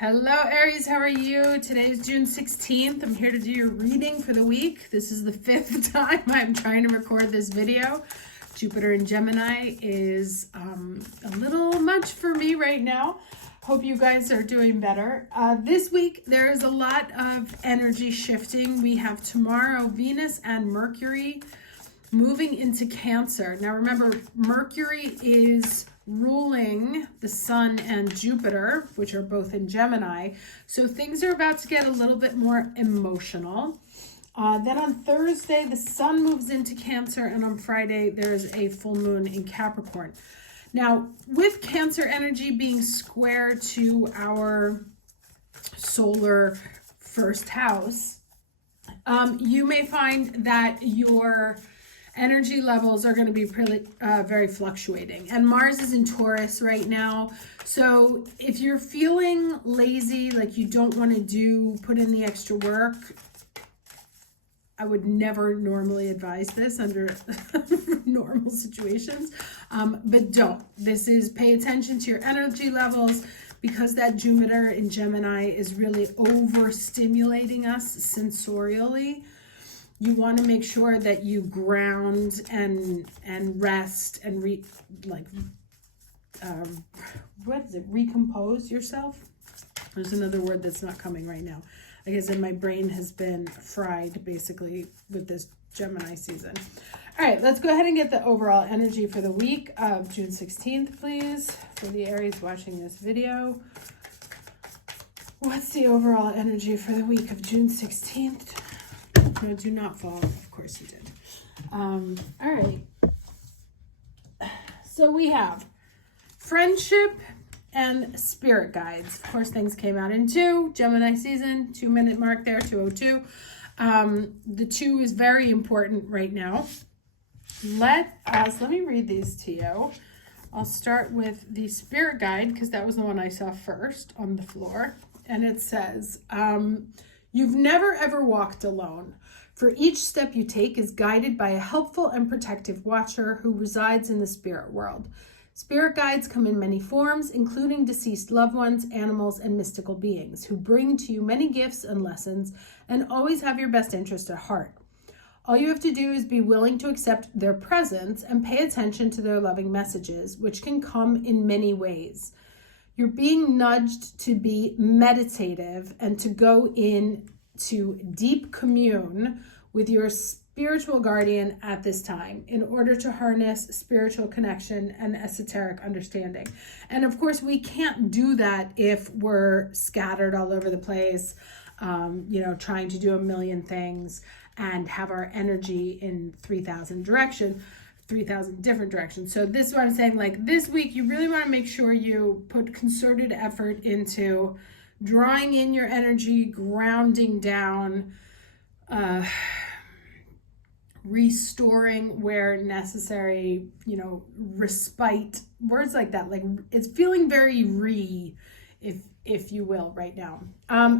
Hello, Aries. How are you? Today is June 16th. I'm here to do your reading for the week. This is the 5th time I'm trying to record this video. Jupiter in Gemini is a little much for me right now. Hope you guys are doing better. This week, there is a lot of energy shifting. We have tomorrow Venus and Mercury moving into Cancer. Now remember, Mercury is ruling the Sun and Jupiter, which are both in Gemini. So things are about to get a little bit more emotional. Then on Thursday, the Sun moves into Cancer, and on Friday, there's a full moon in Capricorn. Now, with Cancer energy being square to our solar first house, you may find that your energy levels are going to be pretty, very fluctuating. And Mars is in Taurus right now. So if you're feeling lazy, like you don't want to put in the extra work, I would never normally advise this under normal situations, but don't. This is pay attention to your energy levels, because that Jupiter in Gemini is really overstimulating us sensorially. You want to make sure that you ground and rest and recompose yourself. There's another word that's not coming right now. Like I said, my brain has been fried basically with this Gemini season. All right, let's go ahead and get the overall energy for the week of June 16th, please, for the Aries watching this video. What's the overall energy for the week of June 16th? No, do not fall. Of course you did. All right. So we have friendship and spirit guides. Of course, things came out in 2, Gemini season, 2-minute mark there, 2:02. The 2 is very important right now. Let me read these to you. I'll start with the spirit guide, because that was the one I saw first on the floor. And it says, you've never ever walked alone. For each step you take is guided by a helpful and protective watcher who resides in the spirit world. Spirit guides come in many forms, including deceased loved ones, animals, and mystical beings who bring to you many gifts and lessons and always have your best interest at heart. All you have to do is be willing to accept their presence and pay attention to their loving messages, which can come in many ways. You're being nudged to be meditative and to go into deep commune with your spiritual guardian at this time in order to harness spiritual connection and esoteric understanding. And of course, we can't do that if we're scattered all over the place, trying to do a million things and have our energy in 3,000 different directions. So this is what I'm saying, like this week, you really want to make sure you put concerted effort into drawing in your energy, grounding down, restoring where necessary, respite, words like that. Like it's feeling very if you will, right now.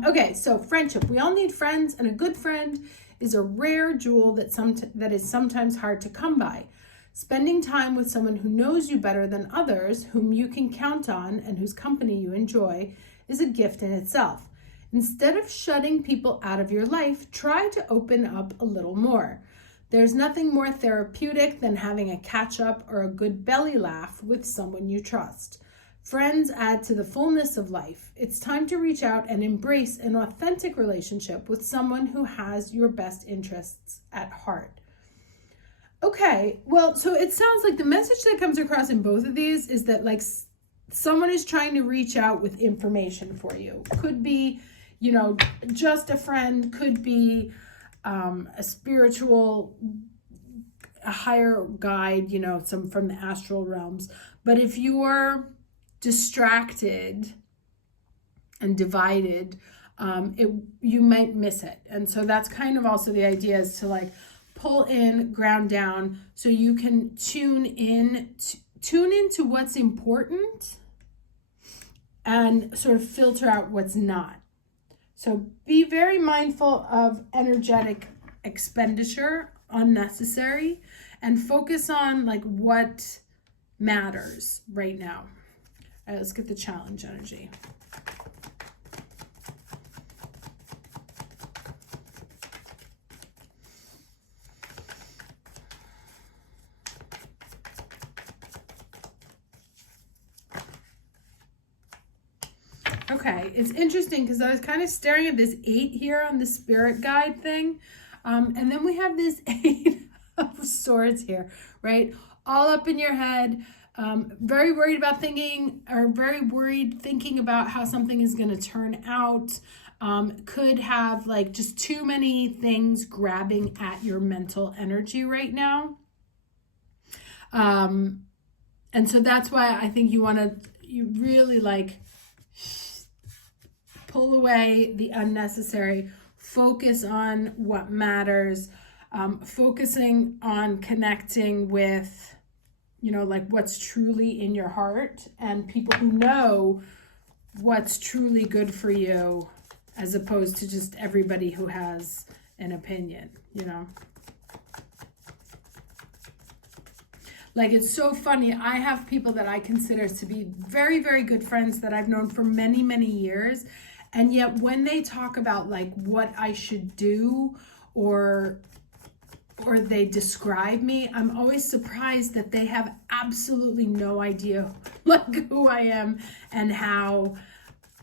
Okay, so friendship. We all need friends, and a good friend is a rare jewel that is sometimes hard to come by. Spending time with someone who knows you better than others, whom you can count on, and whose company you enjoy, is a gift in itself. Instead of shutting people out of your life, try to open up a little more. There's nothing more therapeutic than having a catch-up or a good belly laugh with someone you trust. Friends add to the fullness of life. It's time to reach out and embrace an authentic relationship with someone who has your best interests at heart. Okay, well, so it sounds like the message that comes across in both of these is that like someone is trying to reach out with information for you. Could be, just a friend, could be a spiritual, a higher guide, some from the astral realms. But if you're distracted and divided, you might miss it. And so that's kind of also the idea, is to like pull in, ground down, so you can tune into what's important and sort of filter out what's not. So be very mindful of energetic expenditure, unnecessary, and focus on like what matters right now. All right, let's get the challenge energy. Okay, it's interesting because I was kind of staring at this 8 here on the spirit guide thing. And then we have this 8 of swords here, right? All up in your head. Very worried about thinking about how something is going to turn out. Could have like just too many things grabbing at your mental energy right now. And so that's why I think you really like pull away the unnecessary, focus on what matters, focusing on connecting with, like what's truly in your heart and people who know what's truly good for you, as opposed to just everybody who has an opinion, Like, it's so funny. I have people that I consider to be very, very good friends that I've known for many, many years. And yet when they talk about like what I should do or they describe me, I'm always surprised that they have absolutely no idea like who I am and how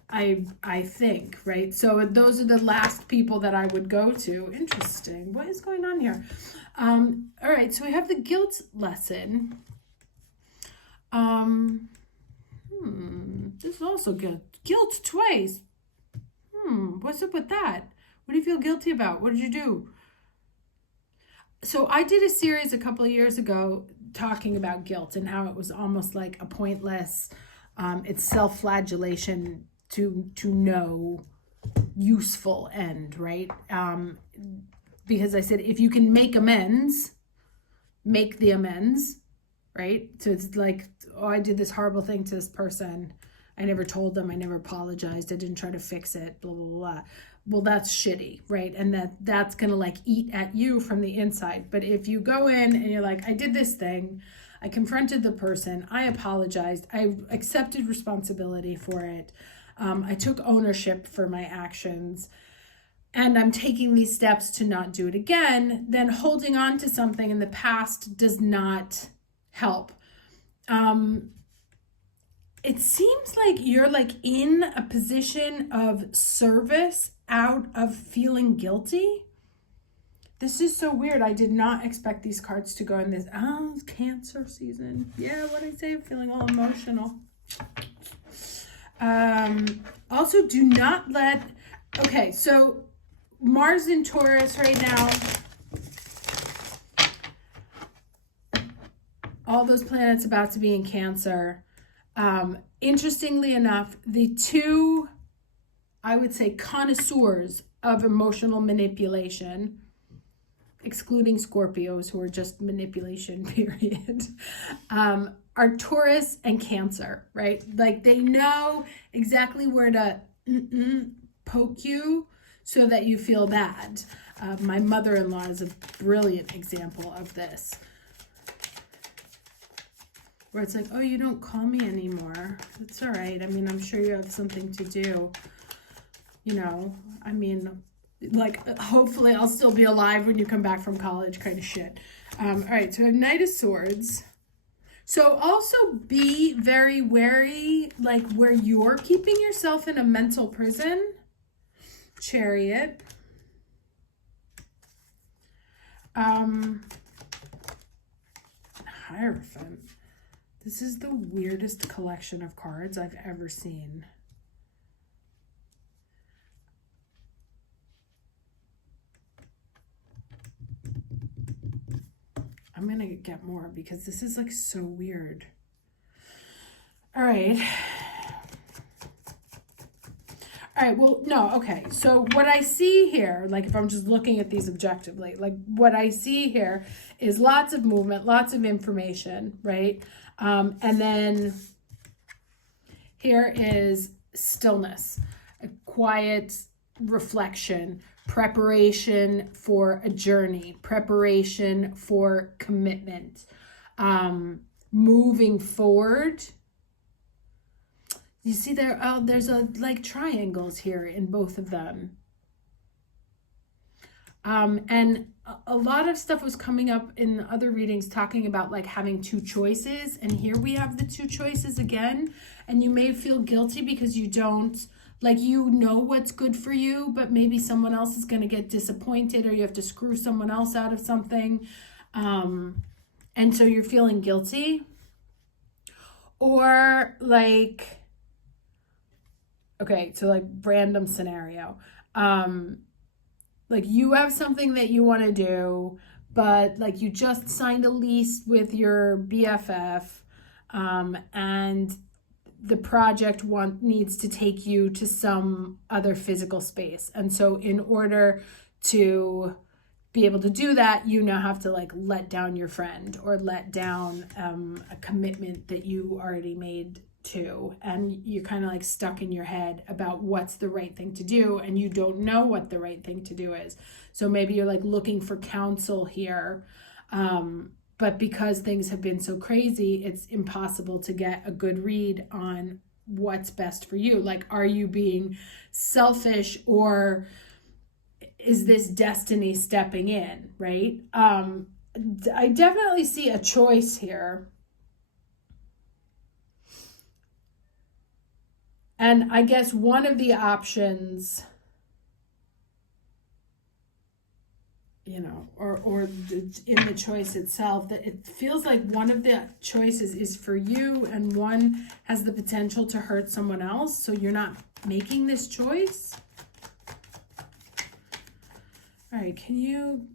I think, right? So those are the last people that I would go to. Interesting. What is going on here? All right, so we have the guilt lesson. This is also good. Guilt twice. What's up with that? What do you feel guilty about? What did you do? So I did a series a couple of years ago talking about guilt and how it was almost like a pointless, it's self-flagellation to no useful end, right? Because I said, if you can make amends, make the amends, right? So it's like, oh, I did this horrible thing to this person. I never told them, I never apologized, I didn't try to fix it, blah, blah, blah. Well, that's shitty, right? And that's gonna like eat at you from the inside. But if you go in and you're like, I did this thing, I confronted the person, I apologized, I accepted responsibility for it, I took ownership for my actions, and I'm taking these steps to not do it again, then holding on to something in the past does not help. It seems like you're like in a position of service out of feeling guilty. This is so weird. I did not expect these cards to go in this. Oh, it's Cancer season. Yeah, what did I say? I'm feeling all emotional. Also, do not let... Okay, so Mars in Taurus right now. All those planets about to be in Cancer. Interestingly enough, the two, I would say, connoisseurs of emotional manipulation, excluding Scorpios who are just manipulation, period, are Taurus and Cancer, right? Like they know exactly where to poke you so that you feel bad. My mother-in-law is a brilliant example of this. Where it's like, oh, you don't call me anymore. It's all right. I mean, I'm sure you have something to do. I mean, like, hopefully I'll still be alive when you come back from college kind of shit. All right, so I have Knight of Swords. So also be very wary, like, where you're keeping yourself in a mental prison. Chariot. Hierophant. This is the weirdest collection of cards I've ever seen. I'm going to get more because this is like so weird. All right. All right, well, no, okay. So what I see here, like if I'm just looking at these objectively, like what I see here is lots of movement, lots of information, right? And then here is stillness, a quiet reflection, preparation for a journey, preparation for commitment, moving forward. You see there, there's like triangles here in both of them. And a lot of stuff was coming up in the other readings talking about like having two choices. And here we have the two choices again. And you may feel guilty because you don't Like, you know what's good for you, but maybe someone else is going to get disappointed, or you have to screw someone else out of something. And so you're feeling guilty. Or like, okay, so like random scenario. Like, you have something that you want to do, but like you just signed a lease with your BFF, and the project needs to take you to some other physical space. And so in order to be able to do that, you now have to like let down your friend, or let down a commitment that you already made to, and you're kind of like stuck in your head about what's the right thing to do, and you don't know what the right thing to do is. So maybe you're like looking for counsel here, but because things have been so crazy, it's impossible to get a good read on what's best for you. Like, are you being selfish, or is this destiny stepping in, right? I definitely see a choice here. And I guess one of the options, you know, or in the choice itself, that it feels like one of the choices is for you and one has the potential to hurt someone else. So you're not making this choice. All right, can you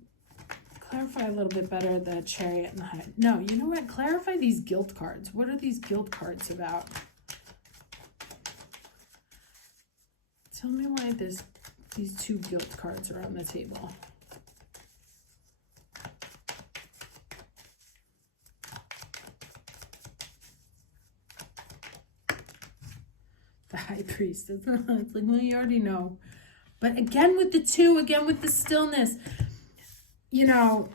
clarify a little bit better the Chariot and the High? No, you know what? Clarify these guilt cards. What are these guilt cards about? Tell me why these two guilt cards are on the table. The High Priest. It's like, well, you already know. But again with the two, again with the stillness, you know.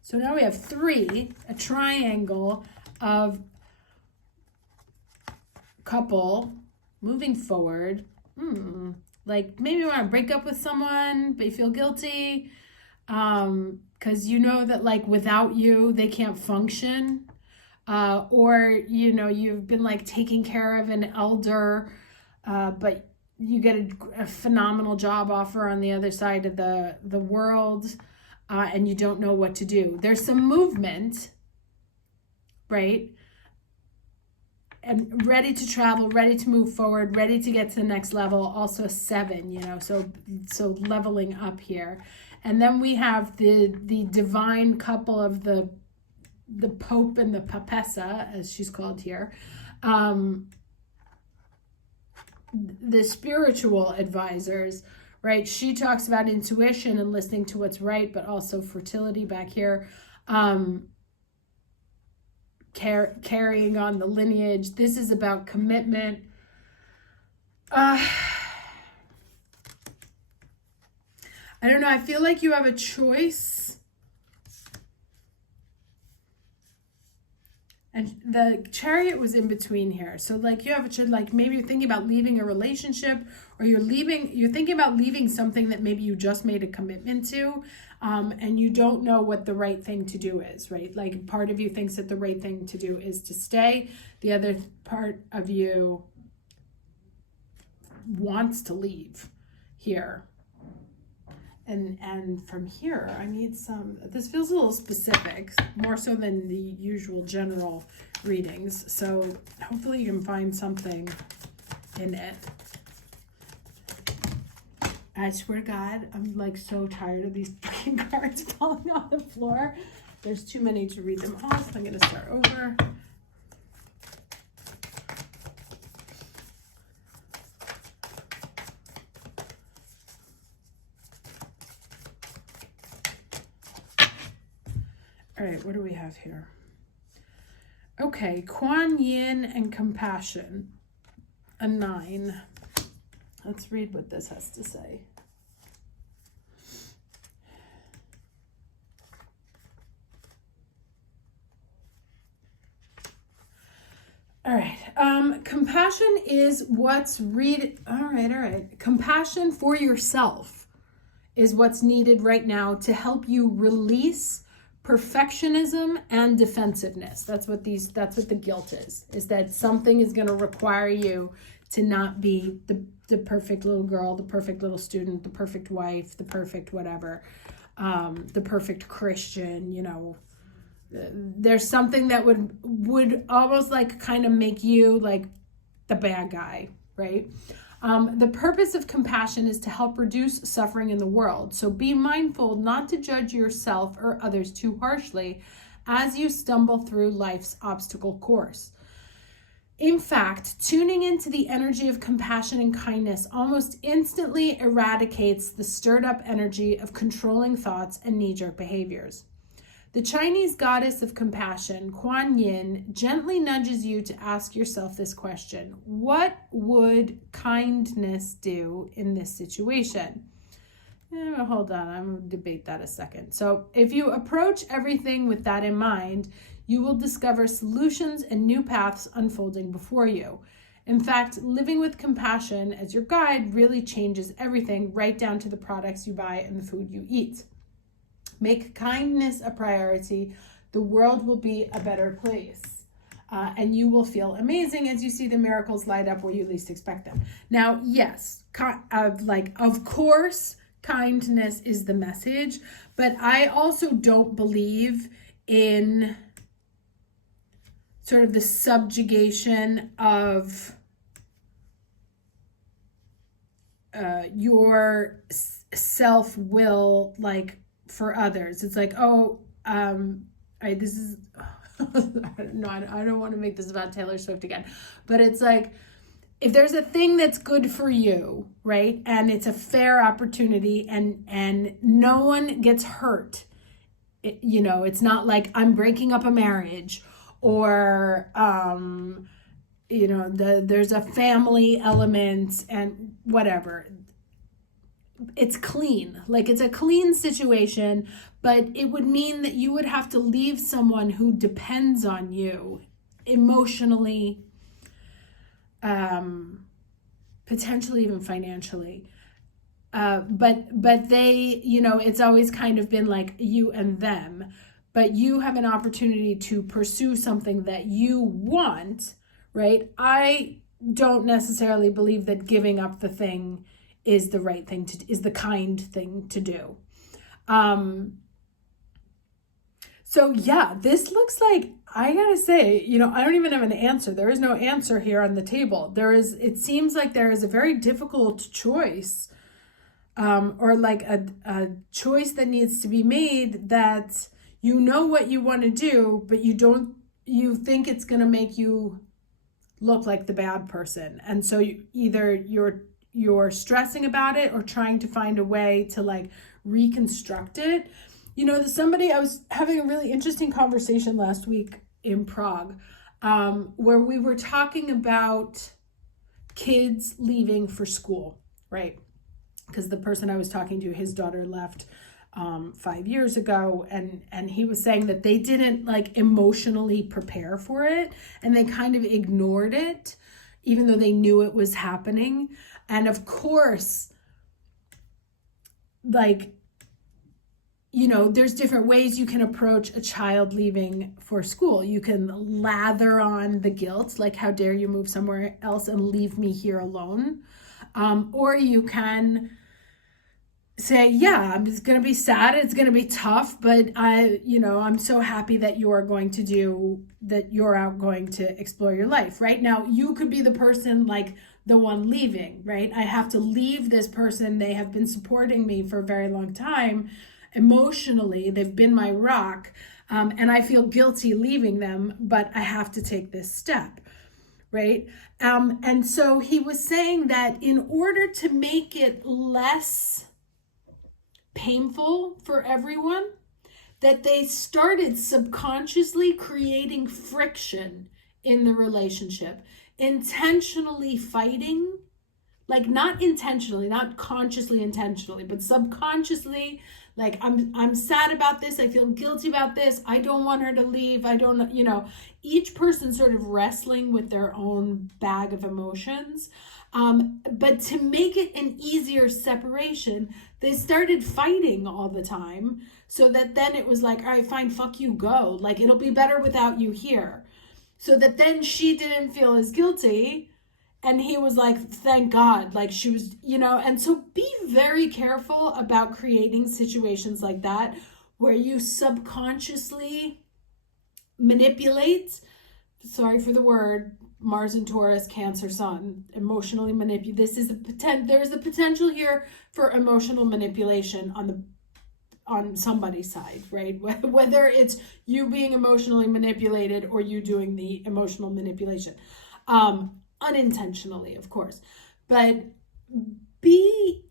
So now we have three, a triangle of couple moving forward. Like, maybe you want to break up with someone, but you feel guilty because you know that like without you, they can't function. Or, you know, you've been like taking care of an elder, but you get a phenomenal job offer on the other side of the world, and you don't know what to do. There's some movement, right? And ready to travel, ready to move forward, ready to get to the next level. Also 7, you know, so leveling up here. And then we have the divine couple of the Pope and the Papessa, as she's called here. The spiritual advisors, right? She talks about intuition and listening to what's right, but also fertility back here. Carrying on the lineage. This is about commitment. I don't know. I feel like you have a choice. And the Chariot was in between here. So like you have a choice, like maybe you're thinking about leaving a relationship, or you're thinking about leaving something that maybe you just made a commitment to. And you don't know what the right thing to do is, right? Like, part of you thinks that the right thing to do is to stay. The other part of you wants to leave here. And from here, I need this feels a little specific, more so than the usual general readings. So hopefully you can find something in it. I swear to God, I'm like so tired of these fucking cards falling on the floor. There's too many to read them all, so I'm going to start over. All right, what do we have here? Okay, Kuan Yin and compassion, a 9. Let's read what this has to say. All right. Compassion is what's all right. Compassion for yourself is what's needed right now to help you release perfectionism and defensiveness. That's what the guilt is that something is going to require you to not be the perfect little girl, the perfect little student, the perfect wife, the perfect whatever, the perfect Christian, you know. There's something that would almost like kind of make you like the bad guy, right? The purpose of compassion is to help reduce suffering in the world. So be mindful not to judge yourself or others too harshly as you stumble through life's obstacle course. In fact, tuning into the energy of compassion and kindness almost instantly eradicates the stirred up energy of controlling thoughts and knee-jerk behaviors. The Chinese goddess of compassion, Kuan Yin, gently nudges you to ask yourself this question: what would kindness do in this situation? Hold on, I'm going to debate that a second. So if you approach everything with that in mind, you will discover solutions and new paths unfolding before you. In fact, living with compassion as your guide really changes everything, right down to the products you buy and the food you eat. Make kindness a priority. The world will be a better place. And you will feel amazing as you see the miracles light up where you least expect them. Now, yes, of course, kindness is the message, but I also don't believe in sort of the subjugation of your self-will, like, for others. It's like, this is no, I don't want to make this about Taylor Swift again, but it's like, if there's a thing that's good for you, right, and it's a fair opportunity and no one gets hurt, it's not like I'm breaking up a marriage or there's a family element and whatever. It's clean, like it's a clean situation, but it would mean that you would have to leave someone who depends on you emotionally, potentially even financially. But they, it's always kind of been like you and them, but you have an opportunity to pursue something that you want, right? I don't necessarily believe that giving up the thing is the right thing is the kind thing to do. So yeah, this looks like, I gotta say, I don't even have an answer. There is no answer here on the table. It seems like there is a very difficult choice, or like a choice that needs to be made, that what you want to do, but you think it's gonna make you look like the bad person. And so you're stressing about it or trying to find a way to like reconstruct it. I was having a really interesting conversation last week in Prague, where we were talking about kids leaving for school, right? Because the person I was talking to, his daughter left 5 years ago, and he was saying that they didn't like emotionally prepare for it, and they kind of ignored it, even though they knew it was happening. And of course, like, there's different ways you can approach a child leaving for school. You can lather on the guilt, like, how dare you move somewhere else and leave me here alone? Or you can say, yeah, it's going to be sad, it's going to be tough, but I'm so happy that you're out going to explore your life. Right now, you could be the person, like the one leaving, right? I have to leave this person. They have been supporting me for a very long time. Emotionally, they've been my rock, and I feel guilty leaving them, but I have to take this step, right? And so he was saying that in order to make it less painful for everyone, that they started subconsciously creating friction in the relationship, intentionally fighting, like not intentionally, not consciously intentionally, but subconsciously, Like, I'm sad about this. I feel guilty about this. I don't want her to leave. I don't, each person sort of wrestling with their own bag of emotions. But to make it an easier separation, they started fighting all the time, so that then it was like, all right, fine, fuck you, go. Like, it'll be better without you here. So that then she didn't feel as guilty. And he was like, thank God. Like, she was, and so be very careful about creating situations like that where you subconsciously manipulate, sorry for the word, Mars and Taurus, Cancer, Sun, emotionally manipulate. There's the potential here for emotional manipulation on somebody's side, right? Whether it's you being emotionally manipulated or you doing the emotional manipulation. Unintentionally, of course. But be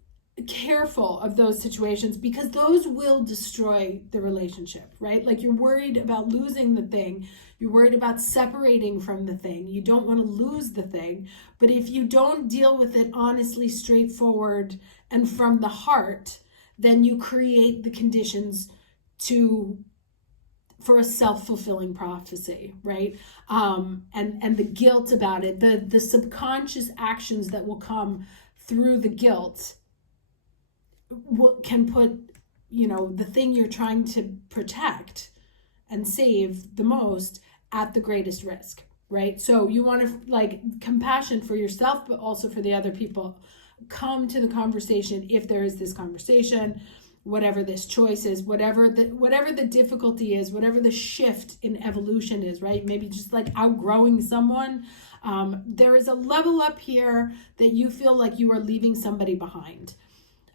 careful of those situations, because those will destroy the relationship, right? Like, you're worried about losing the thing. You're worried about separating from the thing. You don't want to lose the thing. But if you don't deal with it honestly, straightforward, and from the heart, then you create the conditions for a self-fulfilling prophecy, right? And the guilt about it, the subconscious actions that will come through the guilt can put, the thing you're trying to protect and save the most at the greatest risk, right? So you want to, compassion for yourself, but also for the other people. Come to the conversation, if there is this conversation, whatever this choice is, whatever the difficulty is, whatever the shift in evolution is, right? Maybe just like outgrowing someone. There is a level up here that you feel like you are leaving somebody behind.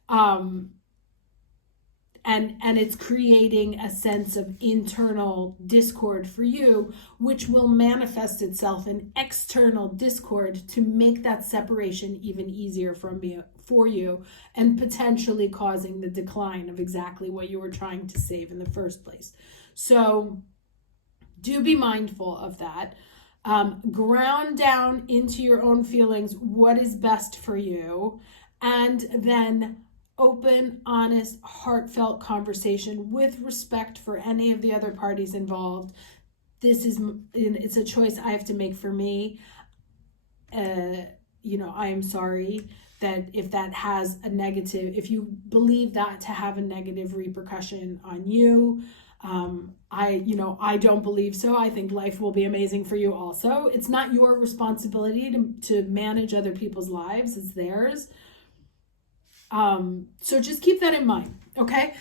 And it's creating a sense of internal discord for you, which will manifest itself in external discord to make that separation even easier for you, and potentially causing the decline of exactly what you were trying to save in the first place. So do be mindful of that. Ground down into your own feelings, what is best for you, and then open, honest, heartfelt conversation with respect for any of the other parties involved. It's a choice I have to make for me. I am sorry that if that has a negative, if you believe that to have a negative repercussion on you, I don't believe so. I think life will be amazing for you also. It's not your responsibility to manage other people's lives, it's theirs. So just keep that in mind, okay?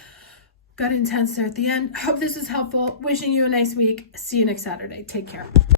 Got intense there at the end. Hope this was helpful. Wishing you a nice week. See you next Saturday. Take care.